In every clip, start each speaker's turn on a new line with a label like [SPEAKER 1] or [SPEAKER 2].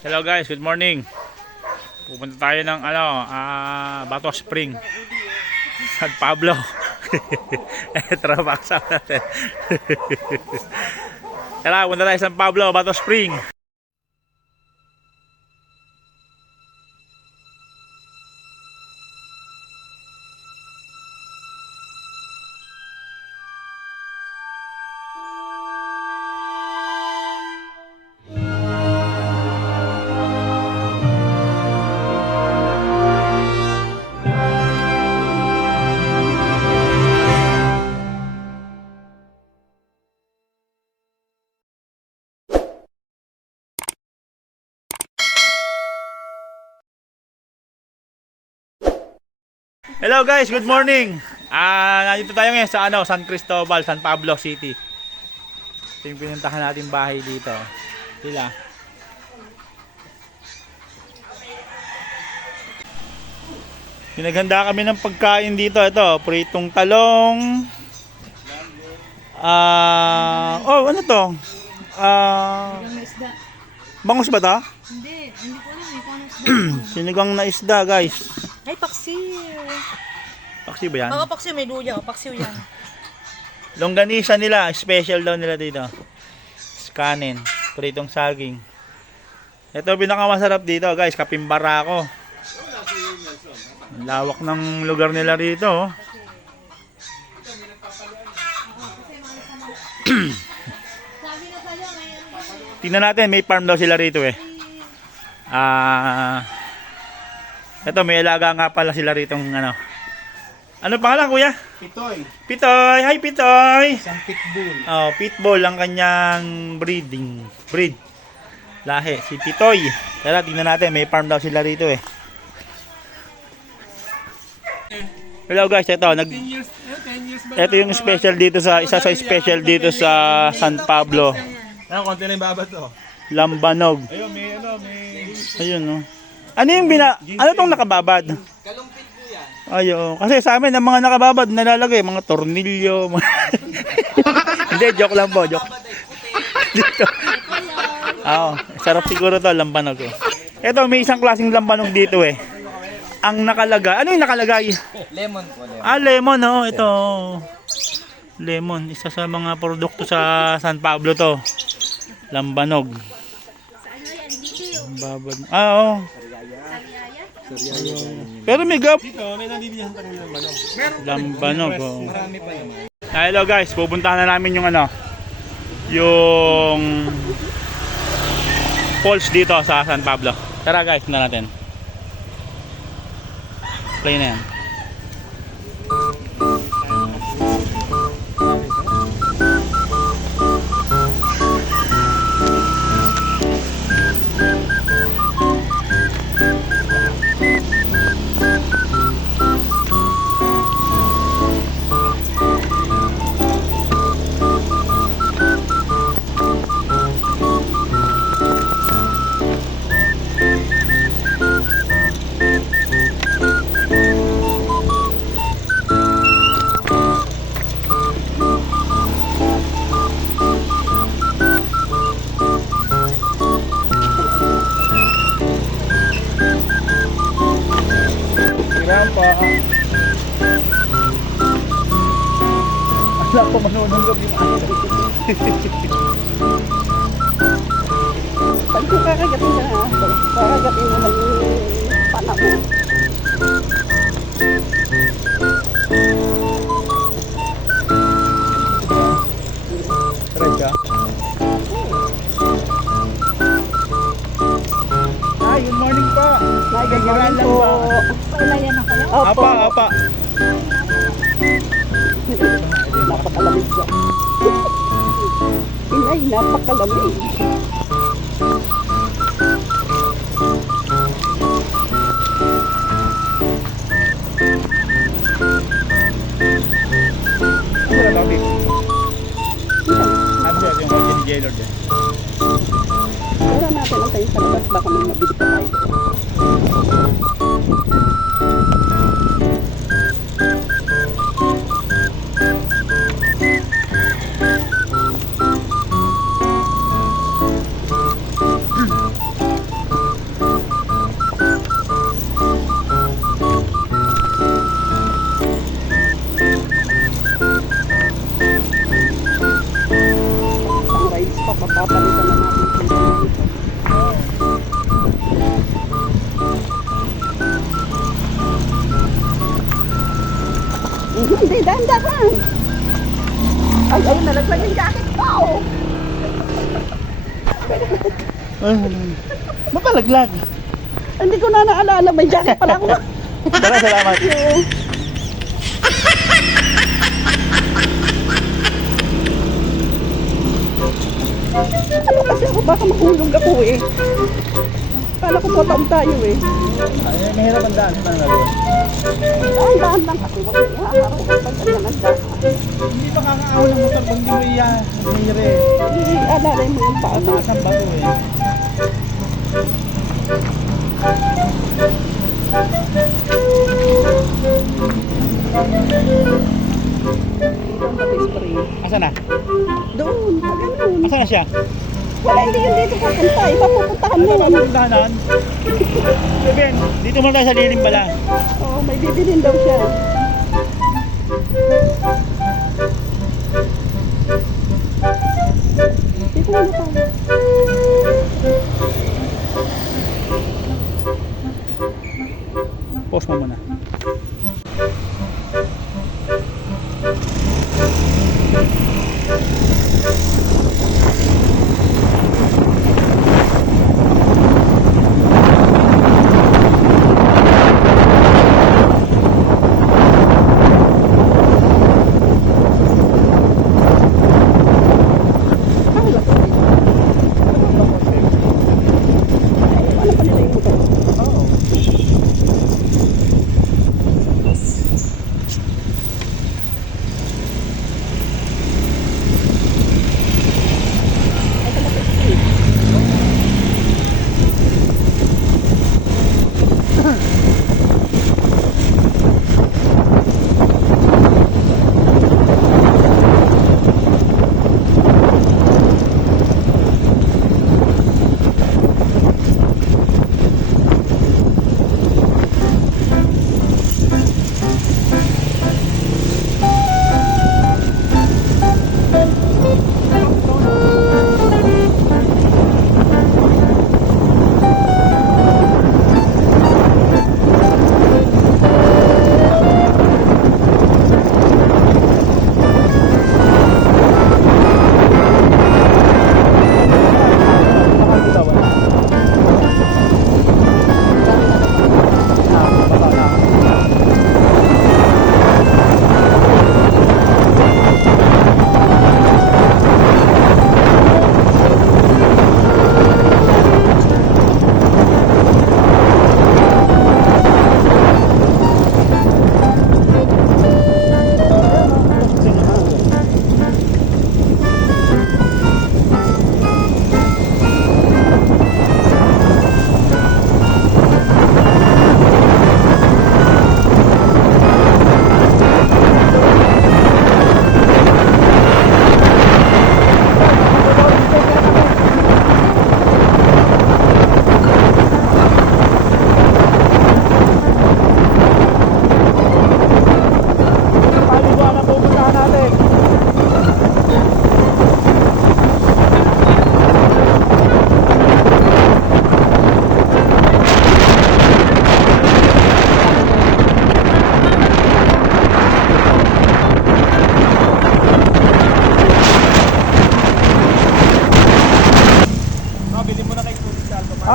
[SPEAKER 1] Hello guys, good morning. Pupunta tayo ng ano, ah, Bato Spring. San Pablo. eh, trabaksa natin. Tara, punta tayo San Pablo, Bato Spring. Hello guys, good morning. Ah, nandito tayo ngayon sa ano, San Cristobal, San Pablo City. Ito yung pinuntahan natin bahay dito. Sila. Pinaghanda kami ng pagkain dito. Ito, pritong talong. Ah, oh, ano to? Ah,
[SPEAKER 2] isda.
[SPEAKER 1] bangus ba to?
[SPEAKER 2] Hindi, hindi ko alam.
[SPEAKER 1] Sinigang na isda, guys.
[SPEAKER 2] Ay, paksiw.
[SPEAKER 1] Paksi ba yan?
[SPEAKER 2] Baka paksiw, may luya. O, paksiw yan.
[SPEAKER 1] Longganisa nila, special daw nila dito. Kanin, pritong saging. Ito pinakamasarap dito, guys, kapimbara ko. Ang lawak ng lugar nila rito. oh. Tingnan natin, may farm daw sila rito eh. Ah, ito may alaga nga pala sila rito ano. Ano pangalan kuya?
[SPEAKER 3] Pitoy,
[SPEAKER 1] Pitoy, hi Pitoy.
[SPEAKER 3] isang pitbull.
[SPEAKER 1] Oh, pitbull ang kanyang breeding. Breed. Lahi, si Pitoy. Tara, tingnan natin. May farm daw sila rito eh. Hello guys, ito. Nag,
[SPEAKER 3] 10 years, eh, 10 years ba?
[SPEAKER 1] ito yung special dito sa, isa sa special dito sa San Pablo.
[SPEAKER 3] Ano, konti lang yung baba to.
[SPEAKER 1] Lambanog.
[SPEAKER 3] Ayun, may ano, may...
[SPEAKER 1] Ayun oh. Ano yung bina, ano tong nakababad? Ayo, kasi sa amin ang mga nakababad nalalagay mga tornilyo. mga- Hindi, joke lang po, joke. Dito. Oo, sarap siguro to, lambanog. Oh. Ito, may isang klaseng lambanog dito eh. Ang nakalagay, ano yung nakalagay?
[SPEAKER 3] Lemon po, lemon.
[SPEAKER 1] Ah, lemon, oh, ito. Lemon, isa sa mga produkto sa San Pablo to. Lambanog. Babad. Ah, oo. Pero may gap.
[SPEAKER 3] Dito, may nabibigyan pa rin ng manok. Meron
[SPEAKER 1] Lambanog, oh.
[SPEAKER 3] marami pa naman.
[SPEAKER 1] Ah, hello guys, pupuntahan na namin yung ano, yung falls dito sa San Pablo. Tara guys, na natin. Play na yan. Wala
[SPEAKER 4] natin ang tayo sa labas, baka may mabili pa tayo. Hindi, dahan-dahan. Ay, ayun, nalaglag yung jacket ko.
[SPEAKER 1] Ay, ano? mapalaglag.
[SPEAKER 4] Hindi ko na naalala, may jacket pala ako.
[SPEAKER 1] Tara, salamat.
[SPEAKER 4] ano kasi ako, baka mahulog ako eh. Kala ko totoong tayo eh.
[SPEAKER 1] Ay, mahirap ang daan. Saan nalaglag?
[SPEAKER 4] Dahan-dahan lang kasi, wag mo ihaharap ang pagkakang ang daan.
[SPEAKER 1] Hindi pa kakaaw ng motor kung di mo iya. Mahirap eh.
[SPEAKER 4] Ialala mo yung paa mo.
[SPEAKER 1] Nakasang bato eh.
[SPEAKER 4] Ang.
[SPEAKER 1] Asan na?
[SPEAKER 4] Doon, pag ganun.
[SPEAKER 1] Asan na siya?
[SPEAKER 4] Wala, hindi yun dito pupunta. Iba pupuntahan
[SPEAKER 1] Ano
[SPEAKER 4] mo
[SPEAKER 1] ba ang daanan? Ben, dito muna tayo sa lilim pala.
[SPEAKER 4] Oo, may bibilin daw siya. Dito muna tayo.
[SPEAKER 1] Pause mo muna.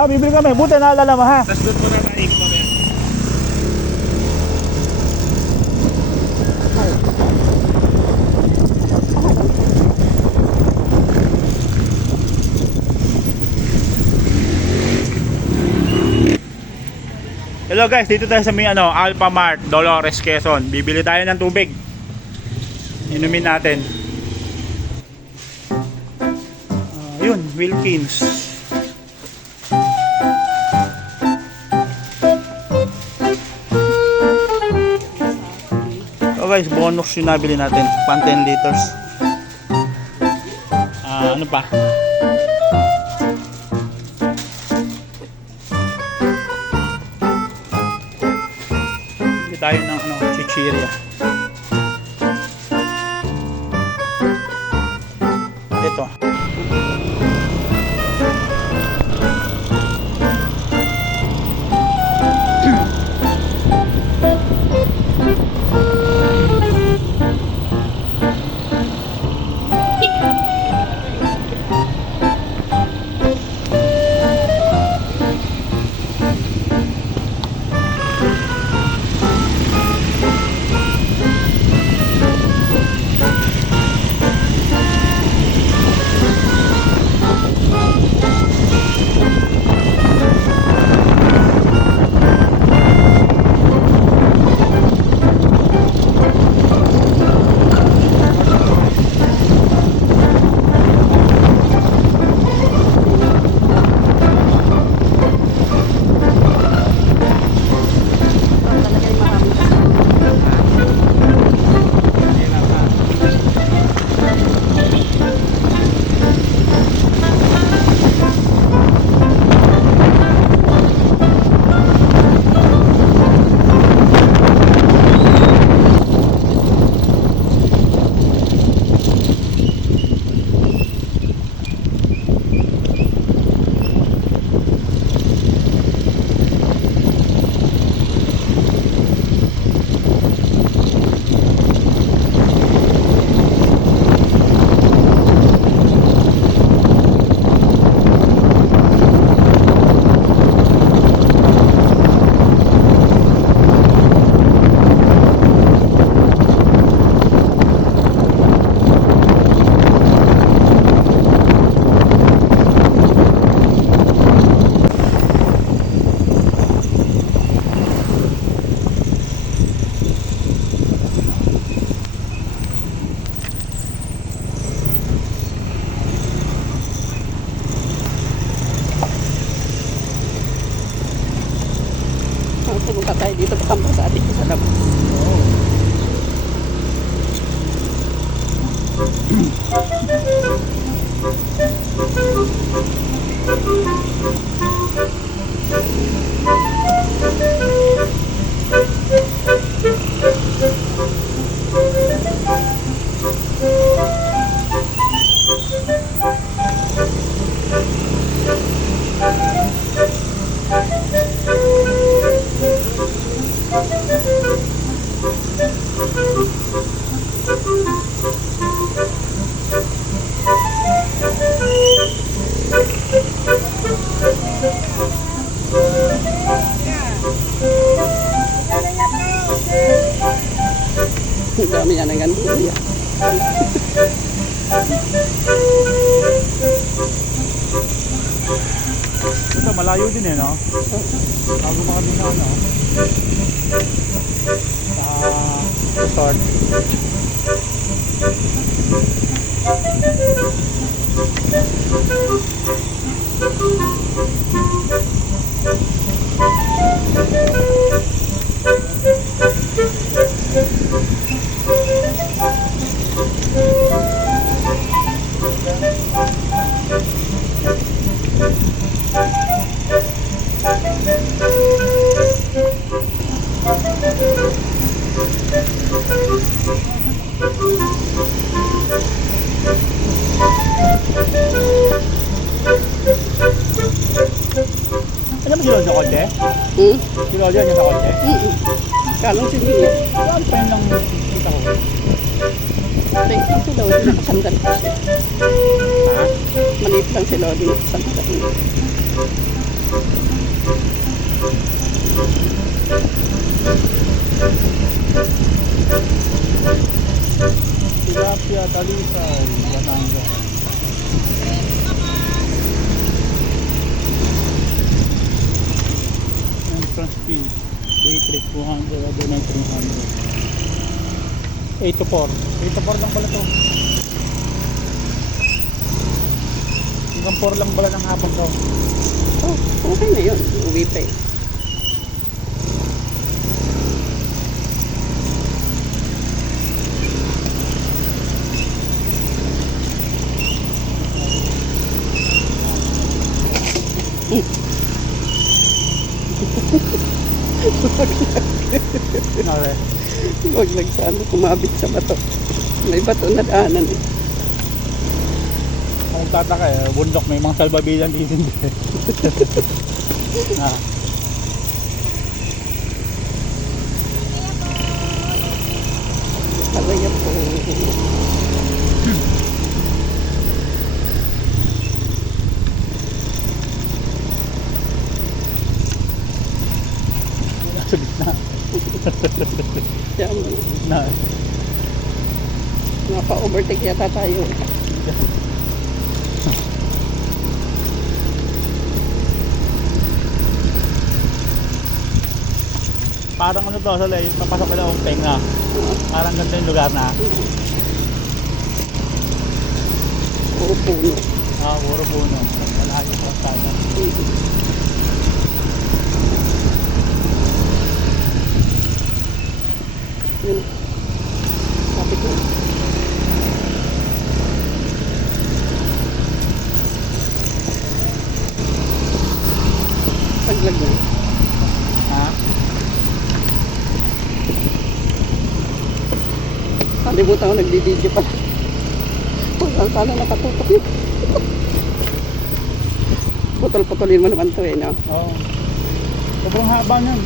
[SPEAKER 4] Ah,
[SPEAKER 1] bibili kami. Buti naalala mo ha.
[SPEAKER 3] Tapos doon mo na naik mamaya.
[SPEAKER 1] Hello guys, dito tayo sa may ano, Alpha Mart, Dolores, Quezon. Bibili tayo ng tubig. Inumin natin. Ah, yun, Wilkins. Guys, bonus yung nabili natin. Pan 10 liters. Ah, ano pa? Bili tayo ng ano, chichirya. Alam mo Tilapia, talisay, bananga. Entrance fee. Day trip 200, other night 300. 8 to 4. 8 to 4 lang pala to. Hanggang 4 lang pala ng hapon to.
[SPEAKER 4] Oh, okay na yun. Uwi pa eh.
[SPEAKER 1] Okay.
[SPEAKER 4] Huwag lang sana kumabit sa bato. May bato na daanan eh.
[SPEAKER 1] Kung tataka eh, bundok may mga salbabilan dito. ah.
[SPEAKER 4] Talaga po.
[SPEAKER 1] Sa gitna.
[SPEAKER 4] Yan,
[SPEAKER 1] Gitna.
[SPEAKER 4] Napa-overtake yata tayo.
[SPEAKER 1] Parang ano to, sala, yung papasok ka ng tenga. Parang ganda yung lugar na.
[SPEAKER 4] Puro puno.
[SPEAKER 1] Ah, puro puno. Malayo sa sana.
[SPEAKER 4] Yun. Kapit na. Paglag na.
[SPEAKER 1] Ha?
[SPEAKER 4] Kalimutan ko nagdi-video pa. Oh, sana nakatutok yun. Putol-putulin mo naman to eh, no?
[SPEAKER 1] Oo. Sobrang haba niyan.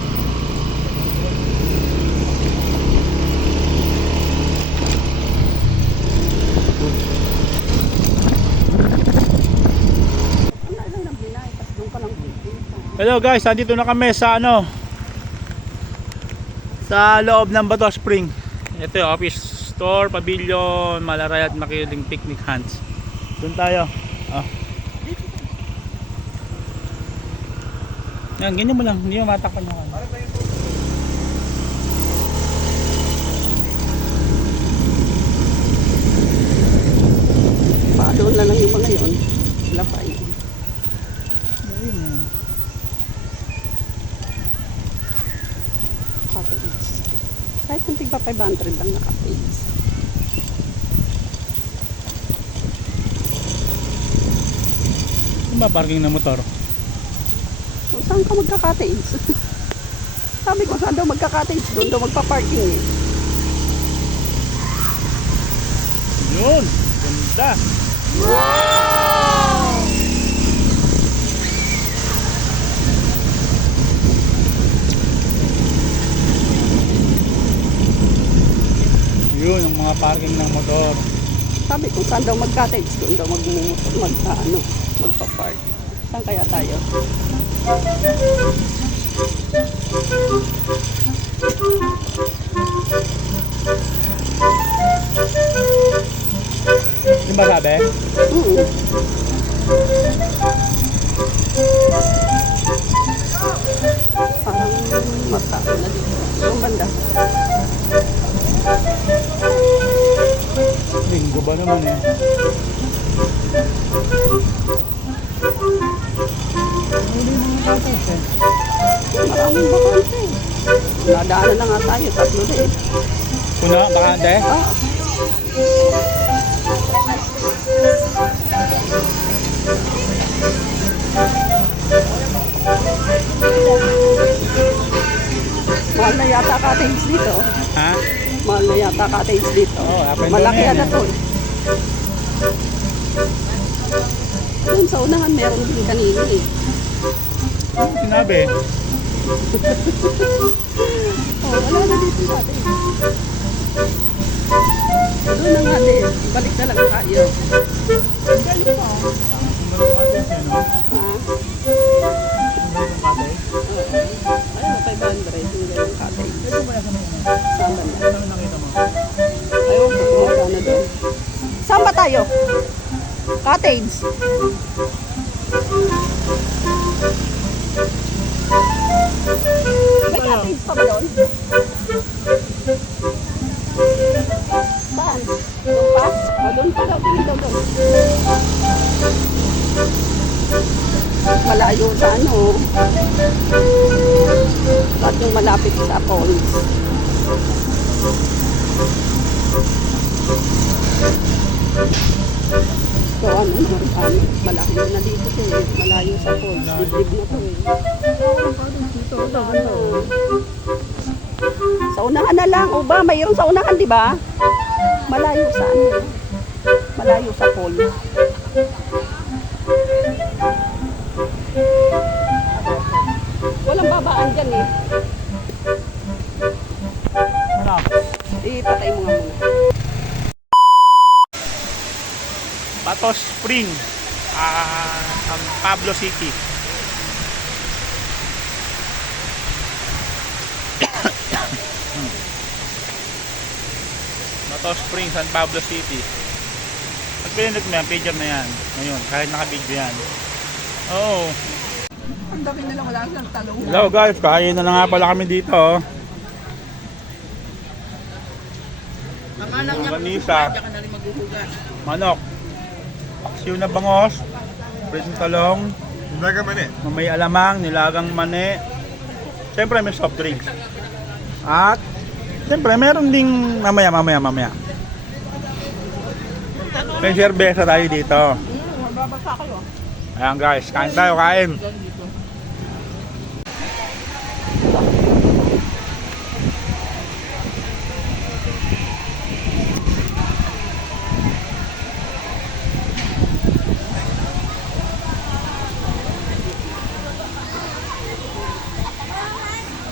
[SPEAKER 1] Hello guys, nandito na kami sa ano sa loob ng Bato Spring. Ito yung office store, pavilion, Malaray at Makiling Picnic Hunts. Doon tayo. Ah. Yan, ganyan mo lang, hindi mo matakpan yung ano.
[SPEAKER 4] Padoon na lang yung mga yon. Sila pa yun.
[SPEAKER 1] Ayun, eh.
[SPEAKER 4] Iba 500 lang naka-page.
[SPEAKER 1] Yung ba parking na motor?
[SPEAKER 4] Kung saan ka magka-cottage? Sabi ko saan daw magka-cottage, doon daw magpa-parking eh.
[SPEAKER 1] Yun. Ganda. Yun, yung mga parking ng motor.
[SPEAKER 4] Sabi ko saan daw mag-cottage, doon daw magmumotor, mag, ah, ano, magpa-park. Saan kaya tayo?
[SPEAKER 1] Yung ba sabi?
[SPEAKER 4] Oo. Parang matao na dito. Yung banda.
[SPEAKER 1] Linggo ba naman eh? Eh.
[SPEAKER 4] Maraming bakante. Nadaanan na nga tayo, tatlo din.
[SPEAKER 1] Puno, bakante?
[SPEAKER 4] Ah, mahal na yata cottage dito.
[SPEAKER 1] Ha?
[SPEAKER 4] Mahal na yata cottage dito.
[SPEAKER 1] Oo, down
[SPEAKER 4] Malaki
[SPEAKER 1] na
[SPEAKER 4] na
[SPEAKER 1] eh.
[SPEAKER 4] to. eh. Doon sa unahan meron din kanina eh.
[SPEAKER 1] Sinabi.
[SPEAKER 4] Oh, wala na dito dati. Doon na nga din. Balik na lang tayo.
[SPEAKER 1] Kayo pa. Ang cottage yan, no?
[SPEAKER 4] Malayo sa ano. At yung malapit sa falls. So ano, ano, malaki na dito to eh. Malayo sa.
[SPEAKER 1] Malayo.
[SPEAKER 4] Dibdib na to eh. Dito, ito, ito. Sa unahan na lang. O ba, mayroon sa unahan, di ba? Malayo sa ano. Malayo sa falls. Walang babaan dyan eh.
[SPEAKER 1] Ano?
[SPEAKER 4] Ipatay mo nga muna.
[SPEAKER 1] Patos Spring. Ah, San Pablo City. Patos Spring, San Pablo City. Pinindot mo yan, picture na yan. Ngayon, kahit naka-video yan. Oo.
[SPEAKER 4] Ang dami na lang wala sa talong.
[SPEAKER 1] Hello guys, kain na, na nga pala kami dito. Oh. Ganisa. Manok. Paksiw na bangos. Pritong talong.
[SPEAKER 3] Naga man eh.
[SPEAKER 1] May alamang, nilagang mani. Siyempre may soft drinks. At siyempre meron ding mamaya mamaya mamaya. May serbesa tayo dito.
[SPEAKER 4] Mababasa kayo.
[SPEAKER 1] Ayan guys, kain tayo, kain.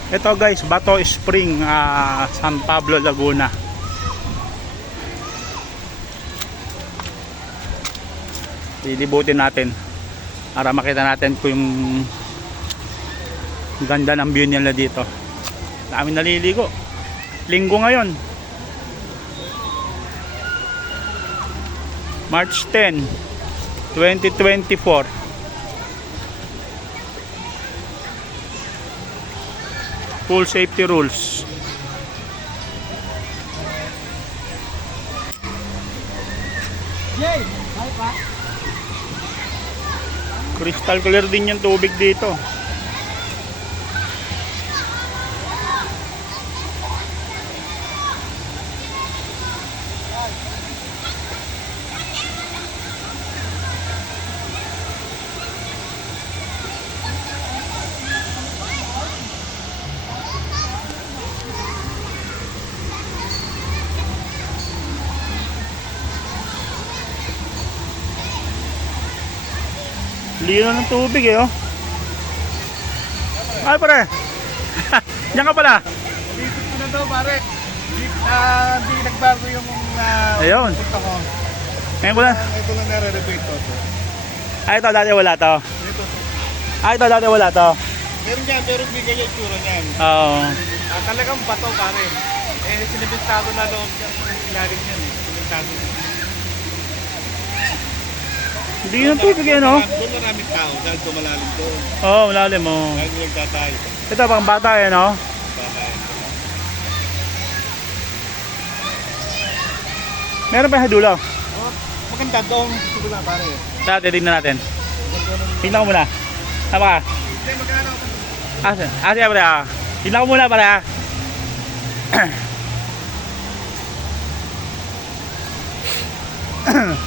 [SPEAKER 1] Ito guys, Bato Spring, ah, San Pablo, Laguna. Lilibutin natin para makita natin kung yung ganda ng view nila dito. Dami naliligo. Linggo ngayon. March 10, 2024. Full safety rules. Crystal clear din yung tubig dito. Lino ng tubig eh, oh. Ay, pare. Diyan ka pala.
[SPEAKER 3] Dito ko na daw, pare. Di, ah, di nagbago yung uh,
[SPEAKER 1] Ayun.
[SPEAKER 3] punta ko.
[SPEAKER 1] Ngayon ko lang.
[SPEAKER 3] Ito lang nare-repeat ko.
[SPEAKER 1] Ay, ito, dati wala to.
[SPEAKER 3] Dito.
[SPEAKER 1] Ay, ito, dati wala to.
[SPEAKER 3] Meron yan, pero hindi ganyan yung tsura niyan.
[SPEAKER 1] Oo.
[SPEAKER 3] Ah, talagang bato, pare. Eh, sinibintado na loob yung ilalim niyan. eh. Sinibintado.
[SPEAKER 1] Hindi yun tubig eh, no?
[SPEAKER 3] Doon maraming tao, dahil tumalalim doon.
[SPEAKER 1] Oo, oh, malalim, oh.
[SPEAKER 3] Dahil nagtatay.
[SPEAKER 1] Ito, pang bata eh, no?
[SPEAKER 3] Tatay.
[SPEAKER 1] Meron pa hadulo.
[SPEAKER 3] Oh, maganda doon. Siguro pare.
[SPEAKER 1] Tara, titignan natin. Tingnan ko muna. Tama ka?
[SPEAKER 3] Hindi, magkano?
[SPEAKER 1] Sige. ah, sige, pare, ah. Tingnan ko muna, pare, ah.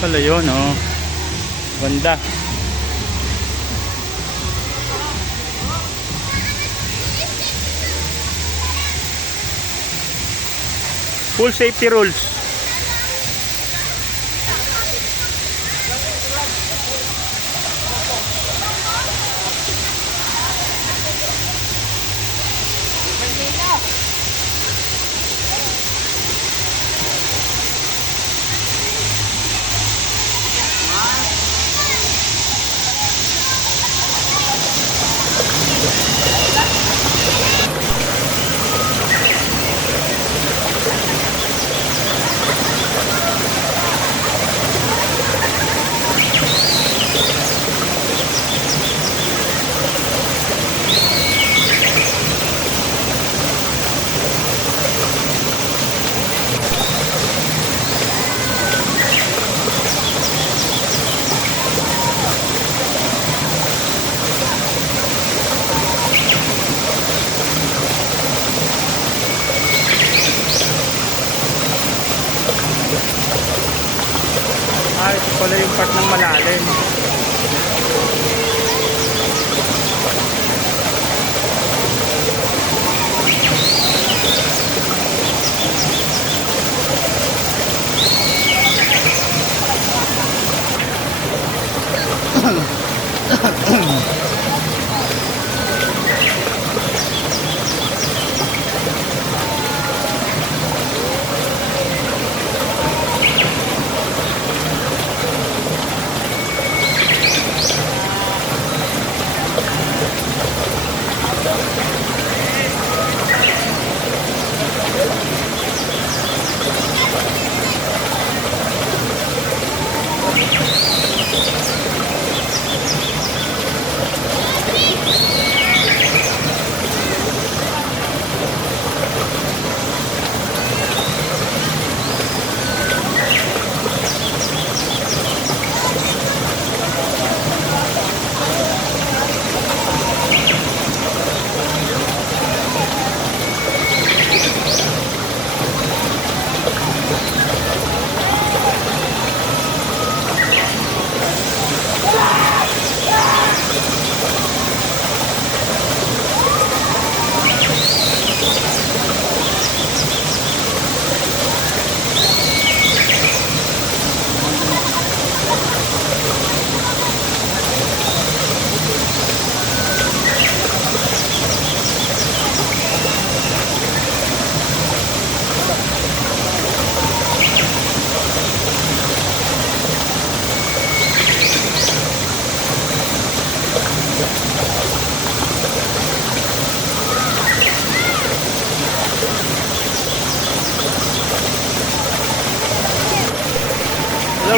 [SPEAKER 1] Pala yun, oh. Ganda. Full safety rules.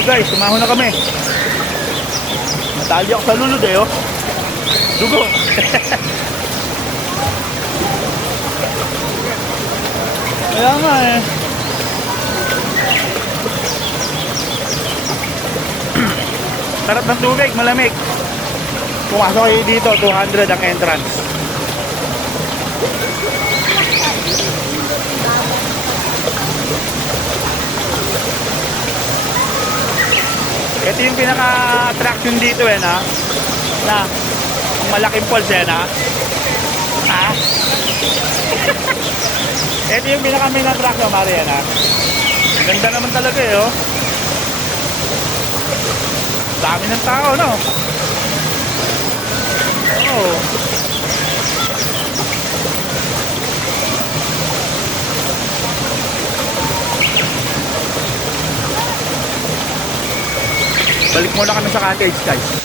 [SPEAKER 1] Guys, sumahon na kami. Natali ako sa lulod eh, oh. Dugo. Kaya nga eh. Sarap ng tubig, malamig. Pumasok kayo dito, 200 ang entrance. Ito yung pinaka-attraction dito eh, na? Na? Ang malaking falls eh, na? Ha? Ito yung pinaka-main attraction, Maria, na? Ganda naman talaga eh, oh. Dami ng tao, no? Oo. Balik muna kami sa cottage, guys.